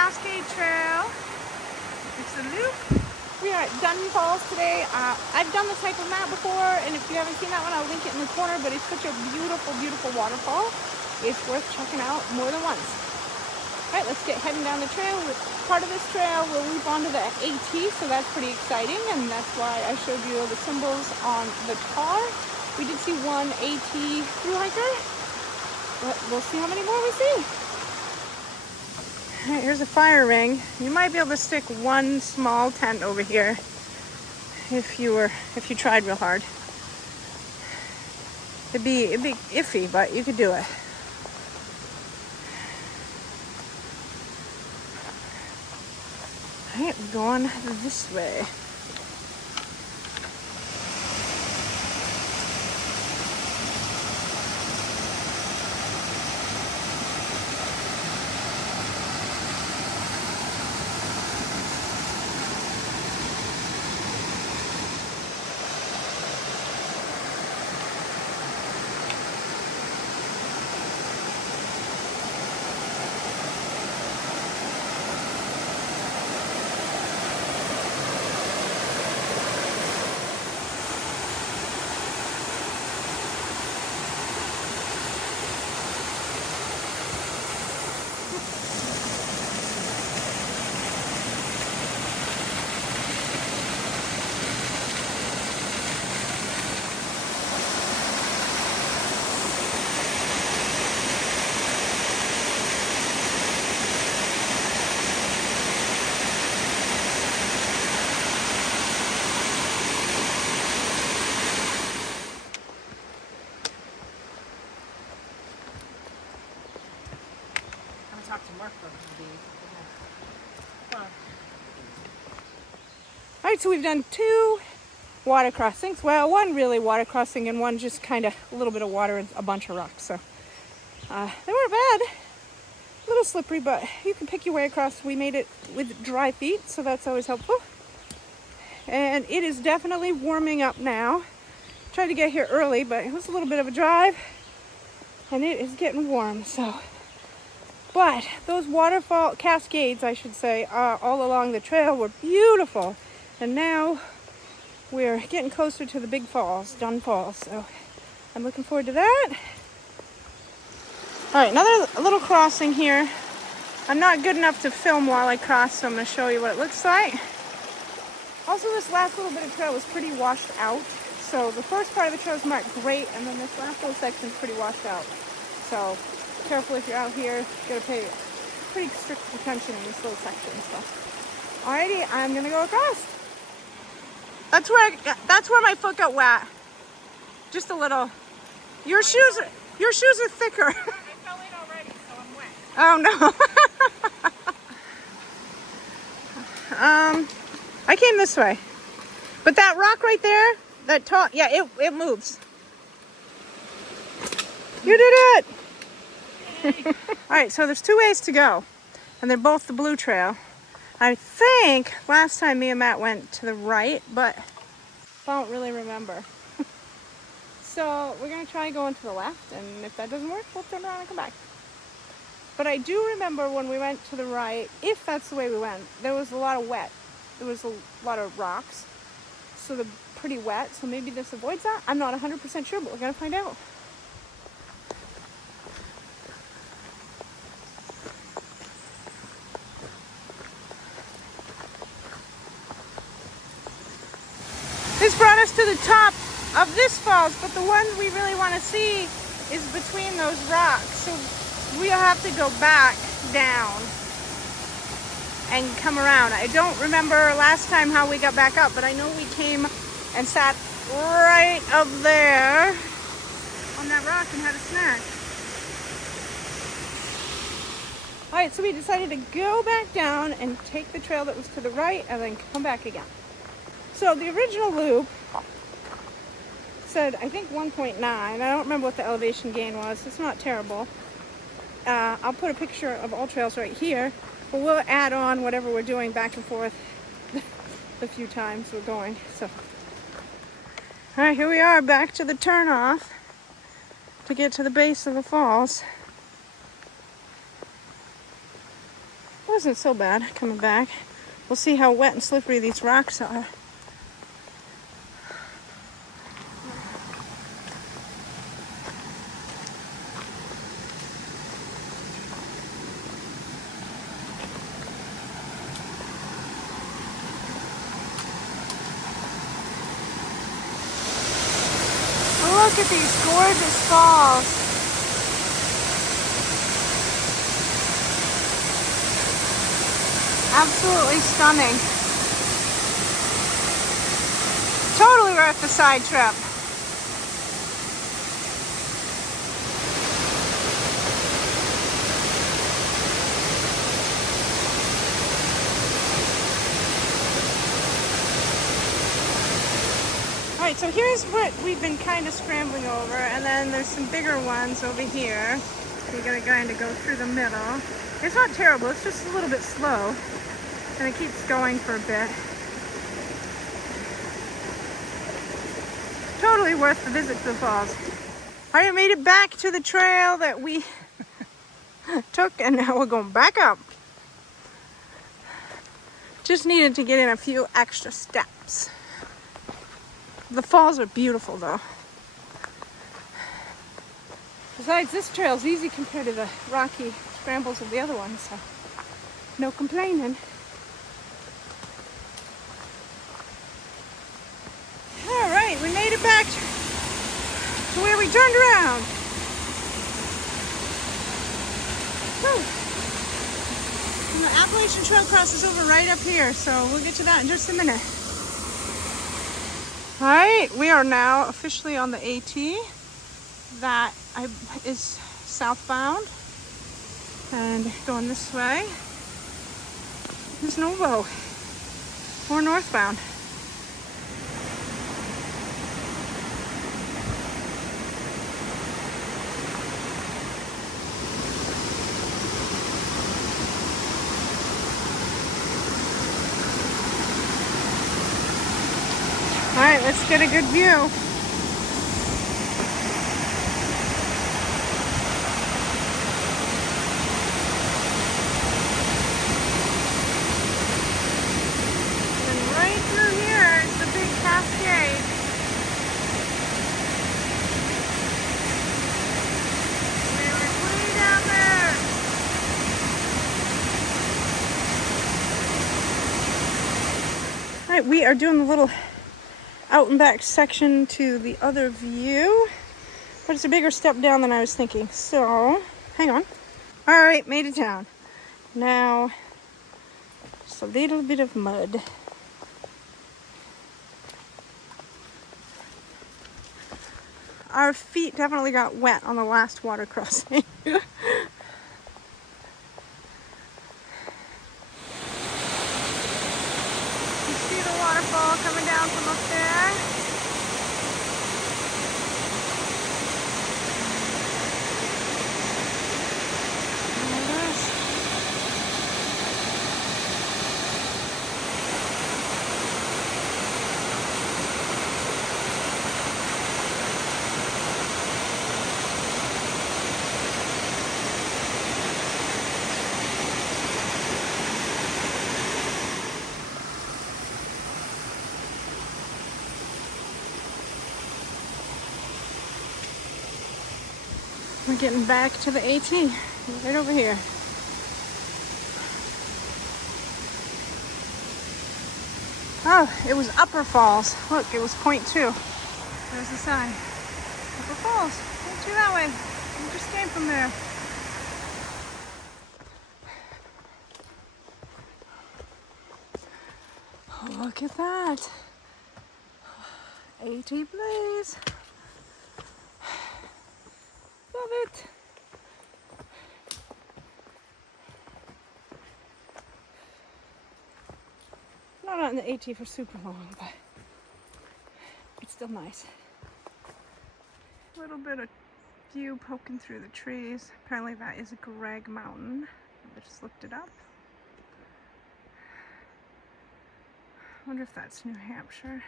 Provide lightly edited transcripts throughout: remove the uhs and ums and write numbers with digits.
Cascade Trail. It's a loop. We are at Dunn Falls today. I've done this type of map before, and if you haven't seen that one, I'll link it in the corner, but it's such a beautiful, beautiful waterfall. It's worth checking out more than once. All right, let's get heading down the trail. Part of this trail will loop onto the AT, so that's pretty exciting, and that's why I showed you the symbols on the tar. We did see one AT through hiker, but we'll see how many more we see. All right, here's a fire ring. You might be able to stick one small tent over here if you tried real hard. It'd be iffy, but you could do it. All right, we're going this way. All right, so we've done 2 water crossings. Well, one really water crossing and one just kind of a little bit of water and a bunch of rocks. So they weren't bad. A little slippery, but you can pick your way across. We made it with dry feet, so that's always helpful. And it is definitely warming up now. Tried to get here early, but it was a little bit of a drive, and it is getting warm. But those waterfall cascades, I should say, all along the trail were beautiful. And now we're getting closer to the big falls, Dunn Falls. So I'm looking forward to that. All right, another little crossing here. I'm not good enough to film while I cross, so I'm going to show you what it looks like. Also, this last little bit of trail was pretty washed out. So the first part of the trail is marked great, and then this last little section is pretty washed out. So careful if you're out here. You gotta pay pretty strict attention in this little section. So, alrighty, I'm gonna go across. That's where my foot got wet. Just a little. Your shoes are thicker. I fell in already, so I'm wet. Oh no. I came this way, but that rock right there, that tall, yeah, it moves. You did it. All right, so there's 2 ways to go, and they're both the blue trail. I think last time me and Matt went to the right, but I don't really remember. So we're gonna try going to the left, and if that doesn't work, we'll turn around and come back. But I do remember when we went to the right, if that's the way we went, there was a lot of wet. There was a lot of rocks, so they're pretty wet, so maybe this avoids that. I'm not 100% sure, but we're gonna find out. This brought us to the top of this falls, but the one we really want to see is between those rocks. So we'll have to go back down and come around. I don't remember last time how we got back up, but I know we came and sat right up there on that rock and had a snack. All right, so we decided to go back down and take the trail that was to the right and then come back again. So the original loop said, I think 1.9. I don't remember what the elevation gain was. It's not terrible. I'll put a picture of all trails right here, but we'll add on whatever we're doing back and forth the few times we're going. So, all right, here we are back to the turnoff to get to the base of the falls. wasn't so bad coming back. We'll see how wet and slippery these rocks are. Look at these gorgeous falls. Absolutely stunning. Totally worth the side trip. Alright, so here's what we've been kind of scrambling over, and then there's some bigger ones over here. You're gonna kind of go through the middle. It's not terrible, it's just a little bit slow. And it keeps going for a bit. Totally worth the visit to the falls. I made it back to the trail that we took, and now we're going back up. Just needed to get in a few extra steps. The falls are beautiful though. Besides, this trail's easy compared to the rocky scrambles of the other ones, so no complaining. Alright, we made it back to where we turned around. Whew. And the Appalachian Trail crosses over right up here, so we'll get to that in just a minute. Alright, we are now officially on the AT. That is southbound. And going this way is Novo, or northbound. All right, let's get a good view. And right through here is the big cascade. Way down there. All right, we are doing the little out and back section to the other view, but it's a bigger step down than I was thinking, so hang on. All right, made it down. Now just a little bit of mud. Our feet definitely got wet on the last water crossing. You see the waterfall coming down from up there. We're getting back to the AT, right over here. Oh, it was Upper Falls. Look, it was 0.2. There's the sign. Upper Falls. 0.2 that way. We just came from there. Oh, look at that. AT Blaze. Love it. Not on the AT for super long, but it's still nice. A little bit of view poking through the trees. Apparently that is Greg Mountain. I just looked it up. Wonder if that's New Hampshire.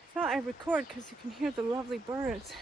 I thought I'd record because you can hear the lovely birds.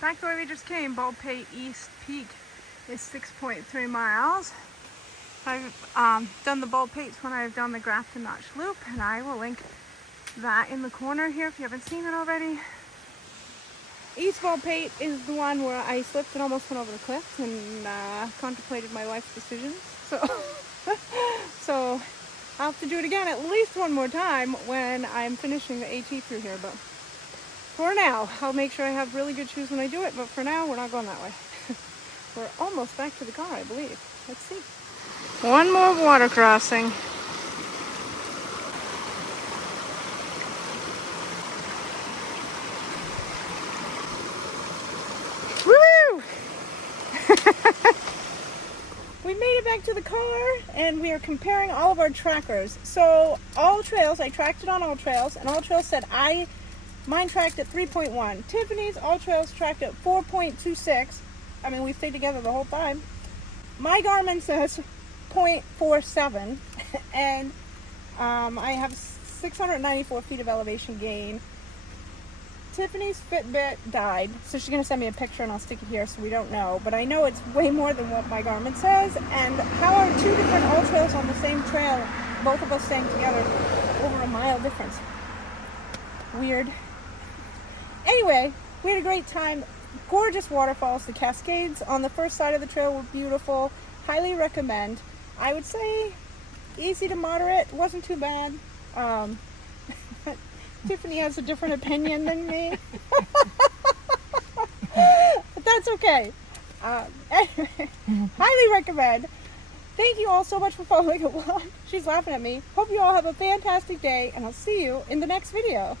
back the way we just came. Baldpate East Peak is 6.3 miles. I've done the Baldpates when I've done the Grafton Notch Loop, and I will link that in the corner here if you haven't seen it already. East Baldpate is the one where I slipped and almost went over the cliff and contemplated my life decisions. So I'll have to do it again at least one more time when I'm finishing the AT through here. But for now, I'll make sure I have really good shoes when I do it. But for now, we're not going that way. We're almost back to the car, I believe. Let's see. One more water crossing. Woo! We made it back to the car, and we are comparing all of our trackers. So all trails, I tracked it on All Trails, and All Trails said mine tracked at 3.1. Tiffany's All Trails tracked at 4.26. I mean, we stayed together the whole time. My Garmin says 0.47, and I have 694 feet of elevation gain. Tiffany's Fitbit died, so she's going to send me a picture and I'll stick it here so we don't know. But I know it's way more than what my Garmin says. And how are two different All Trails on the same trail, both of us staying together, over a mile difference? Weird. Anyway, we had a great time. Gorgeous waterfalls. The cascades on the first side of the trail were beautiful. Highly recommend. I would say easy to moderate. Wasn't too bad. Tiffany has a different opinion than me. But that's okay. Anyway, highly recommend. Thank you all so much for following along. She's laughing at me. Hope you all have a fantastic day, and I'll see you in the next video.